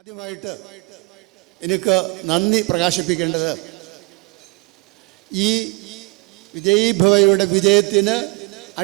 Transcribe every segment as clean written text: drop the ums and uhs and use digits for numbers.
ആദ്യമായിട്ട് എനിക്ക് നന്ദി പ്രകാശിപ്പിക്കേണ്ടത് ഈ വിജയീഭവയുടെ വിജയത്തിന്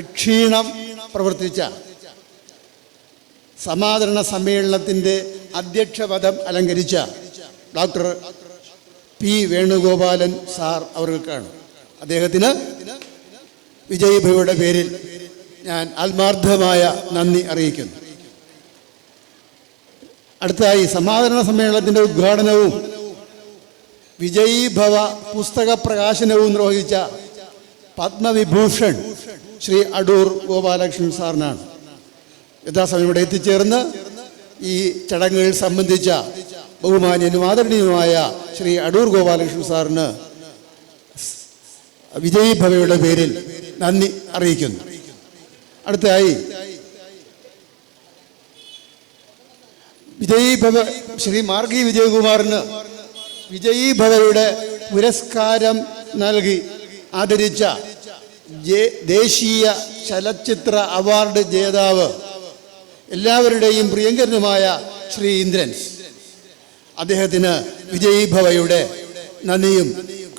അക്ഷീണം പ്രവർത്തിച്ച സമാദരണ സമ്മേളനത്തിൻ്റെ അധ്യക്ഷപദം അലങ്കരിച്ച ഡോക്ടർ പി വേണുഗോപാലൻ സാർ അവർക്കാണ്. അദ്ദേഹത്തിന് വിജയീഭവയുടെ പേരിൽ ഞാൻ ആത്മാർത്ഥമായ നന്ദി അറിയിക്കുന്നു. അടുത്തതായി സമാദരണ സമ്മേളനത്തിൻ്റെ ഉദ്ഘാടനവും വിജയീഭവ പുസ്തക പ്രകാശനവും നിർവഹിച്ച പത്മവിഭൂഷൺ ശ്രീ അടൂർ ഗോപാലകൃഷ്ണൻ സാറിനാണ്. യഥാസമയം ഇവിടെ എത്തിച്ചേർന്ന് ഈ ചടങ്ങുകൾ സംബന്ധിച്ച ബഹുമാന്യനും ആദരണീയനുമായ ശ്രീ അടൂർ ഗോപാലകൃഷ്ണൻ സാറിന് വിജയീഭവയുടെ പേരിൽ നന്ദി അറിയിക്കുന്നു. അടുത്തതായി വിജയീഭവ ശ്രീ മാർഗി വിജയകുമാറിന് വിജയീഭവയുടെ പുരസ്കാരം നൽകി ആദരിച്ച ദേശീയ ചലച്ചിത്ര അവാർഡ് ജേതാവ് എല്ലാവരുടെയും പ്രിയങ്കരനുമായ ശ്രീ ഇന്ദ്രൻസ്, അദ്ദേഹത്തിന് വിജയീഭവയുടെ നന്ദിയും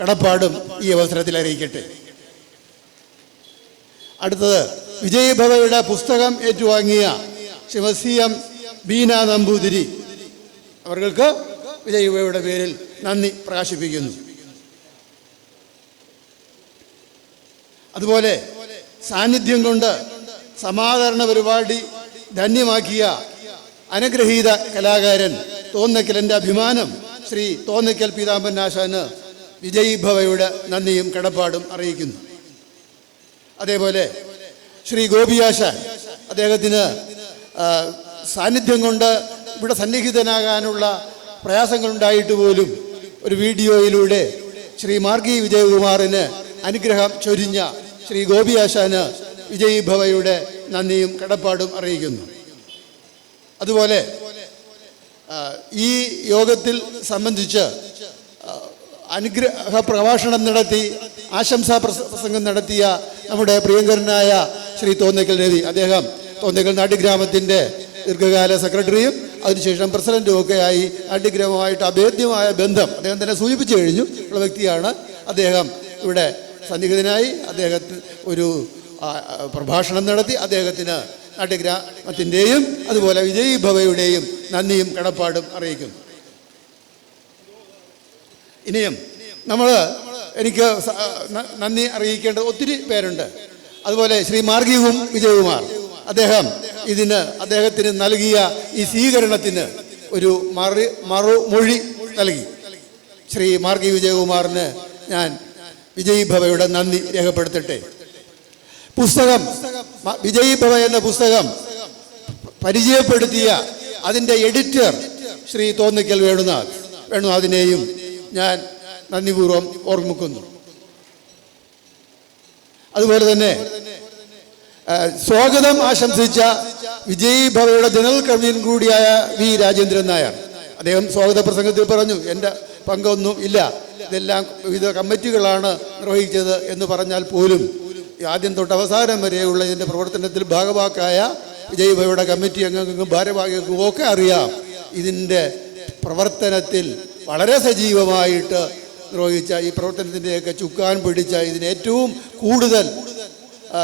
കടപ്പാടും ഈ അവസരത്തിൽ അറിയിക്കട്ടെ. അടുത്തത് വിജയീഭവയുടെ പുസ്തകം ഏറ്റുവാങ്ങിയ ശ്രീമതി CM ബീന നമ്പൂതിരി അവർക്ക് വിജയീഭവയുടെ പേരിൽ നന്ദി പ്രകാശിപ്പിക്കുന്നു. അതുപോലെ സാന്നിധ്യം കൊണ്ട് സമാദരണ പരിപാടി ധന്യമാക്കിയ അനുഗ്രഹീത കലാകാരൻ തോന്നയ്ക്കൽ, എൻ്റെ അഭിമാനം ശ്രീ തോന്നയ്ക്കൽ പീതാംബരൻ ആശാന് വിജയീഭവയുടെ നന്ദിയും കടപ്പാടും അറിയിക്കുന്നു. അതേപോലെ ശ്രീ ഗോപിയാശാൻ, അദ്ദേഹത്തിന് സാന്നിധ്യം കൊണ്ട് ഇവിടെ സന്നിഹിതനാകാനുള്ള പ്രയാസങ്ങളുണ്ടായിട്ട് പോലും ഒരു വീഡിയോയിലൂടെ ശ്രീ മാർഗി വിജയകുമാറിന് അനുഗ്രഹം ചൊരിഞ്ഞ ശ്രീ ഗോപിയാശാന് വിജയീഭവയുടെ നന്ദിയും കടപ്പാടും അറിയിക്കുന്നു. അതുപോലെ ഈ യോഗത്തിൽ സംബന്ധിച്ച് അനുഗ്രഹ പ്രഭാഷണം നടത്തി ആശംസാ പ്രസംഗം നടത്തിയ നമ്മുടെ പ്രിയങ്കരനായ ശ്രീ തോന്നയ്ക്കൽ രവി, അദ്ദേഹം തോന്നയ്ക്കൽ നാട്യഗ്രാമത്തിൻ്റെ ദീർഘകാല സെക്രട്ടറിയും അതിനുശേഷം പ്രസിഡന്റും ഒക്കെ ആയി നാട്യഗ്രാമമായിട്ട് അഭേദ്യമായ ബന്ധം അദ്ദേഹം തന്നെ സൂചിപ്പിച്ചു കഴിഞ്ഞു ഉള്ള വ്യക്തിയാണ്. അദ്ദേഹം ഇവിടെ സന്നിഹിതനായി അദ്ദേഹത്തിന് ഒരു പ്രഭാഷണം നടത്തി അദ്ദേഹത്തിന് നാട്യഗ്രാമത്തിൻ്റെയും അതുപോലെ വിജയീഭവയുടെയും നന്ദിയും കടപ്പാടും അറിയിക്കുന്നു. ഇനിയും എനിക്ക് നന്ദി അറിയിക്കേണ്ട ഒത്തിരി പേരുണ്ട്. അതുപോലെ ശ്രീ മാർഗിവും വിജയകുമാർ, അദ്ദേഹത്തിന് നൽകിയ ഈ സ്വീകരണത്തിന് ഒരു മറുമൊഴി നൽകി. ശ്രീ മാർഗി വിജയകുമാറിന് ഞാൻ വിജയീഭവയുടെ നന്ദി രേഖപ്പെടുത്തട്ടെ. പുസ്തകം വിജയീഭവ എന്ന പുസ്തകം പരിചയപ്പെടുത്തിയ അതിൻ്റെ എഡിറ്റർ ശ്രീ തോന്നയ്ക്കൽ വേണുനാഥിനെയും ഞാൻ നന്ദിപൂർവ്വം ഓർമ്മിക്കുന്നു. അതുപോലെ തന്നെ സ്വാഗതം ആശംസിച്ച വിജയീഭവയുടെ ജനറൽ കൺവീനർ കൂടിയായ വി രാജേന്ദ്രൻ നായർ, അദ്ദേഹം സ്വാഗത പ്രസംഗത്തിൽ പറഞ്ഞു എൻ്റെ പങ്കൊന്നും ഇല്ല, ഇതെല്ലാം വിവിധ കമ്മിറ്റികളാണ് നിർവഹിച്ചത് എന്ന് പറഞ്ഞാൽ പോലും ആദ്യം തൊട്ട് അവസാനം വരെയുള്ള ഇതിൻ്റെ പ്രവർത്തനത്തിൽ ഭാഗവാക്കായ വിജയീഭവയുടെ കമ്മിറ്റി അംഗങ്ങൾക്കും ഭാരവാഹികൾക്കും ഒക്കെ അറിയാം ഇതിൻ്റെ പ്രവർത്തനത്തിൽ വളരെ സജീവമായിട്ട് നിർവഹിച്ച ഈ പ്രവർത്തനത്തിൻ്റെയൊക്കെ ചുക്കാൻ പിടിച്ച ഇതിന് ഏറ്റവും കൂടുതൽ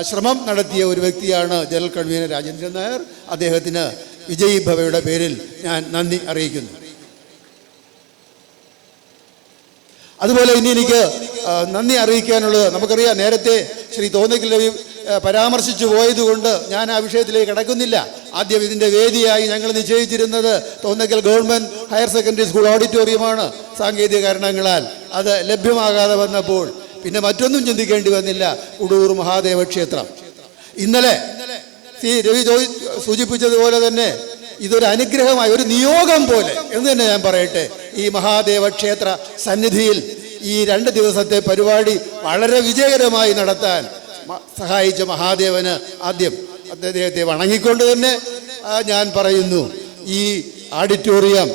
ശ്രമം നടത്തിയ ഒരു വ്യക്തിയാണ് ജനറൽ കൺവീനർ രാജേന്ദ്രൻ നായർ. അദ്ദേഹത്തിന് വിജയീഭവയുടെ പേരിൽ ഞാൻ നന്ദി അറിയിക്കുന്നു. അതുപോലെ ഇനി എനിക്ക് നന്ദി അറിയിക്കാനുള്ളത്, നമുക്കറിയാം നേരത്തെ ശ്രീ തോന്നയ്ക്കൽ രവി പരാമർശിച്ചു പോയതുകൊണ്ട് ഞാൻ ആ വിഷയത്തിലേക്ക് കടക്കുന്നില്ല. ആദ്യം ഇതിൻ്റെ വേദിയായി ഞങ്ങൾ നിശ്ചയിച്ചിരുന്നത് Thonnakkal government higher secondary school ഓഡിറ്റോറിയമാണ്. സാങ്കേതിക കാരണങ്ങളാൽ അത് ലഭ്യമാകാതെ വന്നപ്പോൾ പിന്നെ മറ്റൊന്നും ചിന്തിക്കേണ്ടി വന്നില്ല, ഉടൂർ മഹാദേവ ക്ഷേത്രം. ഇന്നലെ ശ്രീ രവി സൂചിപ്പിച്ചതുപോലെ തന്നെ ഇതൊരു അനുഗ്രഹമായി, ഒരു നിയോഗം പോലെ എന്ന് തന്നെ ഞാൻ പറയട്ടെ. ഈ മഹാദേവ ക്ഷേത്ര സന്നിധിയിൽ ഈ 2 ദിവസത്തെ പരിപാടി വളരെ വിജയകരമായി നടത്താൻ സഹായിച്ച മഹാദേവന് ആദ്യം അദ്ദേഹത്തെ വണങ്ങിക്കൊണ്ട് തന്നെ ഞാൻ പറയുന്നു, ഈ ഓഡിറ്റോറിയം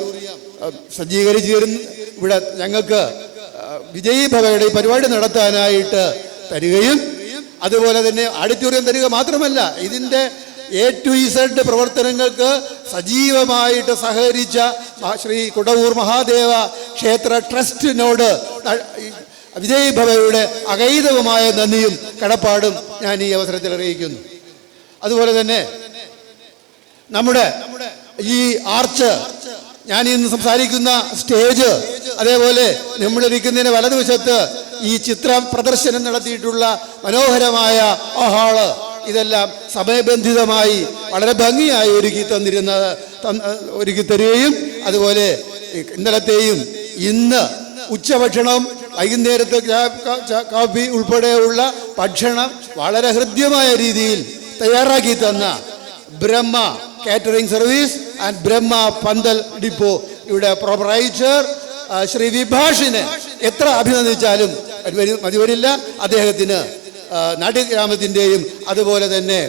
സജ്ജീകരിച്ചിരുന്നു ഇവിടെ ഞങ്ങൾക്ക് വിജയീഭവയുടെ പരിപാടി നടത്താനായിട്ട് തരികയും അതുപോലെ തന്നെ ഓഡിറ്റോറിയം തരിക മാത്രമല്ല ഇതിൻ്റെ A-to-Z പ്രവർത്തനങ്ങൾക്ക് സജീവമായിട്ട് സഹകരിച്ച ശ്രീ കുടവൂർ മഹാദേവ ക്ഷേത്ര ട്രസ്റ്റിനോട് വിജയ് ഭവയുടെ അഗൈതവമായ നന്ദിയും കടപ്പാടും ഞാൻ ഈ അവസരത്തിൽ അറിയിക്കുന്നു. അതുപോലെ തന്നെ നമ്മുടെ ഈ ആർച്ച്, ഞാൻ ഇന്ന് സംസാരിക്കുന്ന സ്റ്റേജ്, അതേപോലെ നമ്മളിരിക്കുന്നതിന് വലതുവശത്ത് ഈ ചിത്ര പ്രദർശനം നടത്തിയിട്ടുള്ള മനോഹരമായ ഹാള്, ഇതെല്ലാം സമയബന്ധിതമായി വളരെ ഭംഗിയായി ഒരുക്കി തരികയും അതുപോലെ ഇന്നലത്തെയും ഇന്ന് ഉച്ചഭക്ഷണം, വൈകുന്നേരത്തെ കാപ്പി ഉൾപ്പെടെയുള്ള ഭക്ഷണം വളരെ ഹൃദ്യമായ രീതിയിൽ തയ്യാറാക്കി തന്ന ബ്രഹ്മ കാറ്ററിംഗ് സർവീസ് ആൻഡ് ബ്രഹ്മ പന്തൽ ഡിപ്പോ ഇവിടെ പ്രൊപ്പറൈറ്റർ ശ്രീ വിഭാഷിനെ എത്ര അഭിനന്ദിച്ചാലും മതി വരില്ല. അദ്ദേഹത്തിന് നാട്യഗ്രാമത്തിൻ്റെയും അതുപോലെ തന്നെ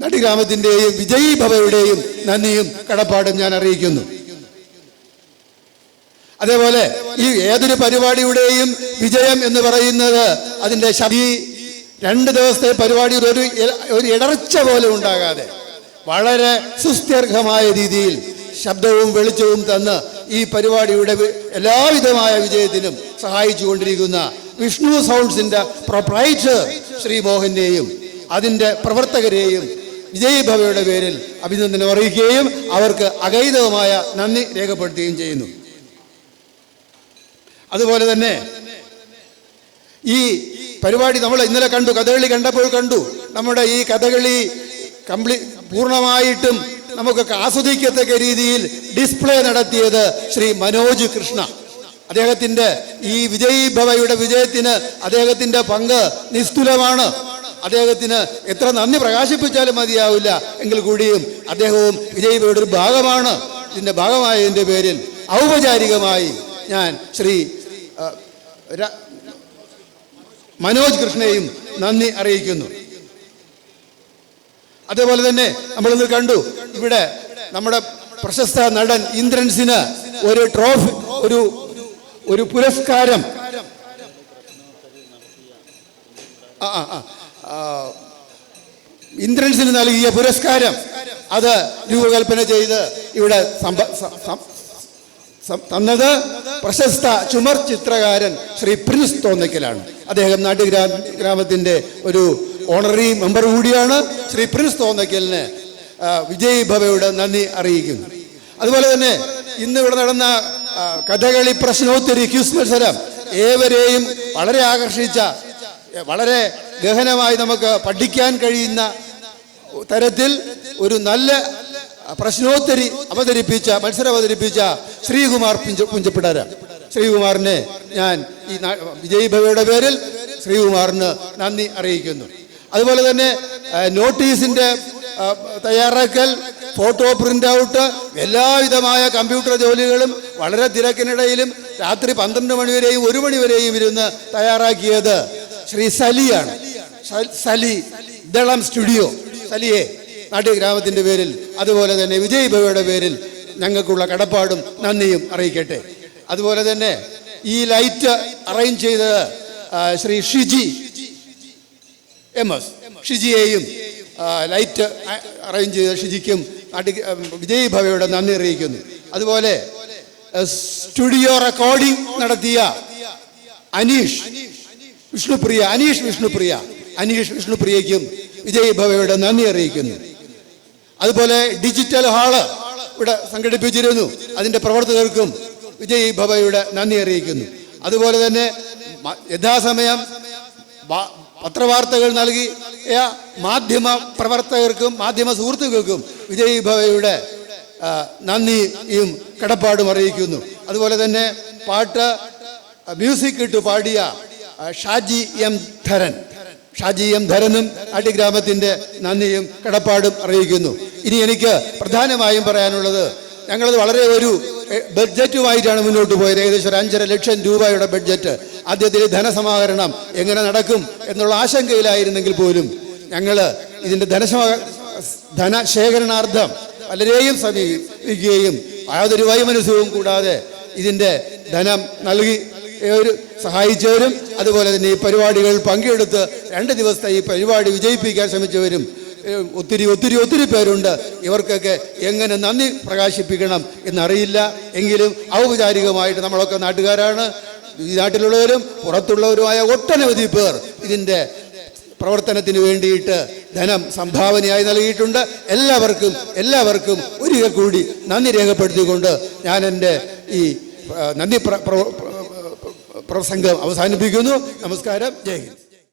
നാട്യഗ്രാമത്തിൻ്റെയും വിജയ് ഭവയുടെയും നന്ദിയും കടപ്പാടും ഞാൻ അറിയിക്കുന്നു. അതേപോലെ ഈ ഏതൊരു പരിപാടിയുടെയും വിജയം എന്ന് പറയുന്നത് അതിൻ്റെ 2 ദിവസത്തെ പരിപാടിയിൽ ഒരു ഇടർച്ച പോലെ ഉണ്ടാകാതെ വളരെ സുസ്ഥിരമായ രീതിയിൽ ശബ്ദവും വെളിച്ചവും തന്ന് ഈ പരിപാടിയുടെ എല്ലാവിധമായ വിജയത്തിനും സഹായിച്ചുകൊണ്ടിരിക്കുന്ന വിഷ്ണു സൗണ്ട്സിൻ്റെ പ്രൊപ്പറൈറ്റർ ശ്രീ മോഹനെയും അതിൻ്റെ പ്രവർത്തകരെയും വിജയ് ഭവയുടെ പേരിൽ അഭിനന്ദനം അറിയിക്കുകയും അവർക്ക് അഗൈതവമായ നന്ദി രേഖപ്പെടുത്തുകയും ചെയ്യുന്നു. അതുപോലെ തന്നെ ഈ പരിപാടി നമ്മൾ ഇന്നലെ കണ്ടു, കഥകളി കണ്ടപ്പോൾ കണ്ടു. നമ്മുടെ ഈ കഥകളി പൂർണ്ണമായിട്ടും നമുക്ക് ആസ്വദിക്കത്തക്ക രീതിയിൽ ഡിസ്പ്ലേ നടത്തിയത് ശ്രീ മനോജ് കൃഷ്ണ. അദ്ദേഹത്തിൻ്റെ ഈ വിജയ് ഭവയുടെ വിജയത്തിന് അദ്ദേഹത്തിൻ്റെ പങ്ക് നിസ്തുലമാണ്. അദ്ദേഹത്തിന് എത്ര നന്ദി പ്രകാശിപ്പിച്ചാലും മതിയാവില്ല. എങ്കിൽ കൂടിയും അദ്ദേഹവും വിജയ് ഭവയുടെ ഒരു ഭാഗമാണ്. ഇതിൻ്റെ ഭാഗമായതിൻ്റെ പേരിൽ ഔപചാരികമായി ഞാൻ ശ്രീ മനോജ് കൃഷ്ണയെയും നന്ദി അറിയിക്കുന്നു. അതേപോലെ തന്നെ നമ്മളിന്ന് കണ്ടു, ഇവിടെ നമ്മുടെ പ്രശസ്ത നടൻ ഇന്ദ്രൻസിന് ഒരു ട്രോഫി, ഒരു പുരസ്കാരം ഇന്ദ്രൻസിന് നൽകിയ പുരസ്കാരം അത് രൂപകൽപ്പന ചെയ്ത് ഇവിടെ തന്നത് പ്രശസ്ത ചുമർ ചിത്രകാരൻ ശ്രീ പ്രിൻസ് തോന്നയ്ക്കലാണ്. അദ്ദേഹം നാട്യഗ്രാമത്തിൻ്റെ ഒരു ഓണററി മെമ്പർ കൂടിയാണ്. ശ്രീ പ്രിൻസ് തോന്നയ്ക്കലിന് വിജയ് ഭവയുടെ നന്ദി അറിയിക്കുന്നു. അതുപോലെ തന്നെ ഇന്ന് ഇവിടെ നടന്ന കഥകളി പ്രശ്നോത്തരി ക്യൂസ് മത്സരം ഏവരെയും വളരെ ആകർഷിച്ച, വളരെ ഗഹനമായി നമുക്ക് പഠിക്കാൻ കഴിയുന്ന തരത്തിൽ ഒരു നല്ല പ്രശ്നോത്തരി മത്സരം അവതരിപ്പിച്ച ശ്രീകുമാർ പുഞ്ചപ്പിടാര, ശ്രീകുമാറിനെ ഞാൻ ഈ വിജയ് ഭവയുടെ പേരിൽ ശ്രീകുമാറിന് നന്ദി അറിയിക്കുന്നു. അതുപോലെ തന്നെ നോട്ടീസിൻ്റെ തയ്യാറാക്കൽ, ഫോട്ടോ പ്രിൻ്റ് ഔട്ട്, എല്ലാവിധമായ കമ്പ്യൂട്ടർ ജോലികളും വളരെ തിരക്കിനിടയിലും രാത്രി 12 മണി വരെയും 1 മണി വരെയും ഇരുന്ന് തയ്യാറാക്കിയത് ശ്രീ സലിയാണ്. സലി ദളം സ്റ്റുഡിയോ, സലിയെ നാട്യഗ്രാമത്തിൻ്റെ പേരിൽ അതുപോലെ തന്നെ വിജയ് ഭവയുടെ പേരിൽ ഞങ്ങൾക്കുള്ള കടപ്പാടും നന്ദിയും അറിയിക്കട്ടെ. അതുപോലെ തന്നെ ഈ ലൈറ്റ് അറേഞ്ച് ചെയ്തത് ശ്രീ ഷിജി MS, ഷിജിയെയും ലൈറ്റ് അറേഞ്ച് ചെയ്ത ഷിജിക്കും വിജയ് ഭവയുടെ നന്ദി അറിയിക്കുന്നു. അതുപോലെ സ്റ്റുഡിയോ റെക്കോർഡിംഗ് നടത്തിയ അനീഷ് വിഷ്ണുപ്രിയയ്ക്കും വിജയ് ഭവയുടെ നന്ദി അറിയിക്കുന്നു. അതുപോലെ ഡിജിറ്റൽ ഹാള് ഇവിടെ സംഘടിപ്പിച്ചിരുന്നു, അതിൻ്റെ പ്രവർത്തകർക്കും വിജയ് ഭവയുടെ നന്ദി അറിയിക്കുന്നു. അതുപോലെ തന്നെ യഥാസമയം പത്രവാർത്തകൾ നൽകിയ മാധ്യമ പ്രവർത്തകർക്കും മാധ്യമ സുഹൃത്തുക്കൾക്കും വിജയ് ഭവയുടെ നന്ദിയും കടപ്പാടും അറിയിക്കുന്നു. അതുപോലെ തന്നെ മ്യൂസിക് ഇട്ട് പാടിയ ഷാജി എം ധരനും നാട്യഗ്രാമത്തിൻ്റെ നന്ദിയും കടപ്പാടും അറിയിക്കുന്നു. ഇനി എനിക്ക് പ്രധാനമായും പറയാനുള്ളത്, ഞങ്ങളത് വളരെ ഒരു ബഡ്ജറ്റുമായിട്ടാണ് മുന്നോട്ട് പോയത്. ഏകദേശം 5.5 ലക്ഷം രൂപയുടെ ബഡ്ജറ്റ്. ആദ്യത്തിൽ ധനസമാഹരണം എങ്ങനെ നടക്കും എന്നുള്ള ആശങ്കയിലായിരുന്നെങ്കിൽ പോലും ഞങ്ങൾ ഇതിൻ്റെ ധനശേഖരണാർത്ഥം പലരെയും സമീപിക്കുകയും യാതൊരു വൈമനസ്യവും കൂടാതെ ഇതിൻ്റെ ധനം നൽകി ഒരു സഹായിച്ചവരും അതുപോലെ തന്നെ ഈ പരിപാടികൾ പങ്കെടുത്ത് 2 ദിവസത്തെ ഈ പരിപാടി വിജയിപ്പിക്കാൻ ശ്രമിച്ചവരും ഒത്തിരി പേരുണ്ട്. ഇവർക്കൊക്കെ എങ്ങനെ നന്ദി പ്രകാശിപ്പിക്കണം എന്നറിയില്ല. എങ്കിലും ഔപചാരികമായിട്ട് നമ്മളൊക്കെ നാട്ടുകാരാണ്. ഈ നാട്ടിലുള്ളവരും പുറത്തുള്ളവരുമായ ഒട്ടനവധി പേർ ഇതിൻ്റെ പ്രവർത്തനത്തിന് വേണ്ടിയിട്ട് ധനം സംഭാവനയായി നൽകിയിട്ടുണ്ട്. എല്ലാവർക്കും ഒരിക്കൽ കൂടി നന്ദി രേഖപ്പെടുത്തിക്കൊണ്ട് ഞാൻ എൻ്റെ ഈ നന്ദി പ്രസംഗം അവസാനിപ്പിക്കുന്നു. നമസ്കാരം. ജയ് ഹിന്ദ്.